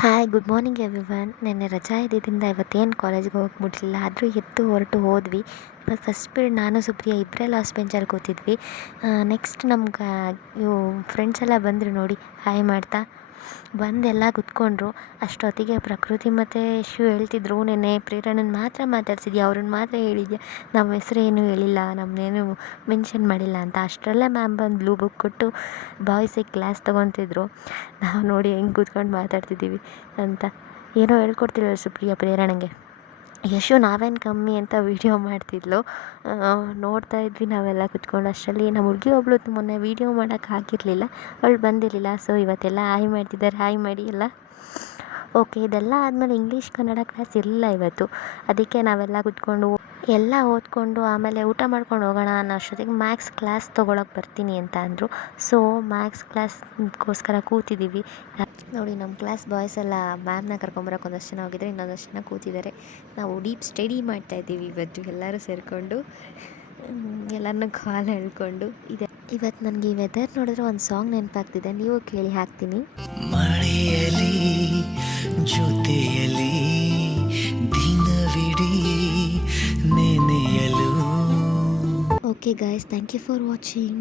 Hi good morning everyone. ನೆನ್ನೆ ರಜಾ ಇದ್ದಿದ್ದರಿಂದ ಇವತ್ತೇನು ಕಾಲೇಜ್ಗೆ ಹೋಗಕ್ಕೆ ಮುಟ್ಲಿಲ್ಲ, ಆದರೂ ಎದ್ದು ಹೊರಟು ಹೋದ್ವಿ. ಇವಾಗ ಫಸ್ಟ್ ಪೀರಿಯಡ್ ನಾನು ಸುಪ್ರಿಯಾ ಇಬ್ಬರೇ ಲಾಸ್ಟ್ ಬೆಂಚಲ್ಲಿ ಕೂತಿದ್ವಿ. ನೆಕ್ಸ್ಟ್ ನಮ್ಗೆ ಇವು ಫ್ರೆಂಡ್ಸ್ ಎಲ್ಲ ಬಂದರು ನೋಡಿ, ಹಾಯ್ ಮಾಡ್ತಾ ಬಂದೆಲ್ಲ ಕುತ್ಕೊಂಡ್ರು. ಅಷ್ಟೊತ್ತಿಗೆ ಪ್ರಕೃತಿ ಮತ್ತು ಯಶು ಹೇಳ್ತಿದ್ರು, ನೆನ್ನೆ ಪ್ರೇರಣೆನ ಮಾತ್ರ ಮಾತಾಡ್ಸಿದ್ಯಾ, ಅವ್ರನ್ನ ಮಾತ್ರ ಹೇಳಿದ್ಯಾ, ನಮ್ಮ ಹೆಸ್ರು ಏನೂ ಹೇಳಿಲ್ಲ, ನಮ್ಮನ್ನೇನು ಮೆನ್ಷನ್ ಮಾಡಿಲ್ಲ ಅಂತ. ಅಷ್ಟರಲ್ಲೇ ಮ್ಯಾಮ್ ಬಂದು ಬ್ಲೂ ಬುಕ್ ಕೊಟ್ಟು ಬಾಯ್ಸಿಗೆ ಕ್ಲಾಸ್ ತೊಗೊತಿದ್ರು. ನಾವು ನೋಡಿ ಹೆಂಗೆ ಕೂತ್ಕೊಂಡು ಮಾತಾಡ್ತಿದ್ದೀವಿ ಅಂತ. ಏನೋ ಹೇಳ್ಕೊಡ್ತಿಲ್ಲ ಸುಪ್ರಿಯಾ ಪ್ರೇರಣೆಗೆ. ಯಶು ನಾವೇನು ಕಮ್ಮಿ ಅಂತ ವೀಡಿಯೋ ಮಾಡ್ತಿದ್ಲು. ನೋಡ್ತಾ ಇದ್ವಿ ನಾವೆಲ್ಲ ಕುತ್ಕೊಂಡು. ಅಷ್ಟರಲ್ಲಿ ನಮ್ಮ ಹುಡುಗಿ ಒಬ್ಬಳು ಮೊನ್ನೆ ವೀಡಿಯೋ ಮಾಡೋಕ್ಕಾಗಿರಲಿಲ್ಲ, ಅವಳು ಬಂದಿರಲಿಲ್ಲ. ಸೊ ಇವತ್ತೆಲ್ಲ ಹಾಯ್ ಮಾಡ್ತಿದ್ದಾರೆ, ಹಾಯ್ ಮಾಡಿ ಎಲ್ಲ. ಓಕೆ, ಇದೆಲ್ಲ ಆದಮೇಲೆ ಇಂಗ್ಲೀಷ್ ಕನ್ನಡ ಕ್ಲಾಸ್ ಇರಲಿಲ್ಲ ಇವತ್ತು. ಅದಕ್ಕೆ ನಾವೆಲ್ಲ ಕುತ್ಕೊಂಡು ಎಲ್ಲ ಓದ್ಕೊಂಡು ಆಮೇಲೆ ಊಟ ಮಾಡ್ಕೊಂಡು ಹೋಗೋಣ ಅನ್ನೋ ಅಷ್ಟೊತ್ತಿಗೆ ಮ್ಯಾಥ್ಸ್ ಕ್ಲಾಸ್ ತೊಗೊಳಕ್ಕೆ ಬರ್ತೀನಿ ಅಂತ ಅಂದರು. ಸೊ ಮ್ಯಾಥ್ಸ್ ಕ್ಲಾಸ್ಗೋಸ್ಕರ ಕೂತಿದ್ದೀವಿ ನೋಡಿ. ನಮ್ಮ ಕ್ಲಾಸ್ ಬಾಯ್ಸ್ ಎಲ್ಲ ಮ್ಯಾಮ್ನ ಕರ್ಕೊಂಬರೋಕೆ ಒಂದಷ್ಟು ಜನ ಹೋಗಿದ್ದಾರೆ, ಇನ್ನೊಂದಷ್ಟು ಜನ ಕೂತಿದ್ದಾರೆ. ನಾವು ಡೀಪ್ ಸ್ಟಡಿ ಮಾಡ್ತಾಯಿದ್ದೀವಿ ಇವತ್ತು ಎಲ್ಲರೂ ಸೇರಿಕೊಂಡು, ಎಲ್ಲರನ್ನೂ ಕಾಲ್ ಎಳ್ಕೊಂಡು ಇದೆ. ಇವತ್ತು ನನಗೆ ಈ ವೆದರ್ ನೋಡಿದ್ರೆ ಒಂದು ಸಾಂಗ್ ನೆನಪಾಗ್ತಿದೆ, ನೀವು ಕೇಳಿ ಹಾಕ್ತೀನಿ. ಮಳೆಯಲಿ ಜೊತೆಯಲಿ ದಿನವಿಡೀ ನೆನೆಯಲು. Okay guys, thank you for watching.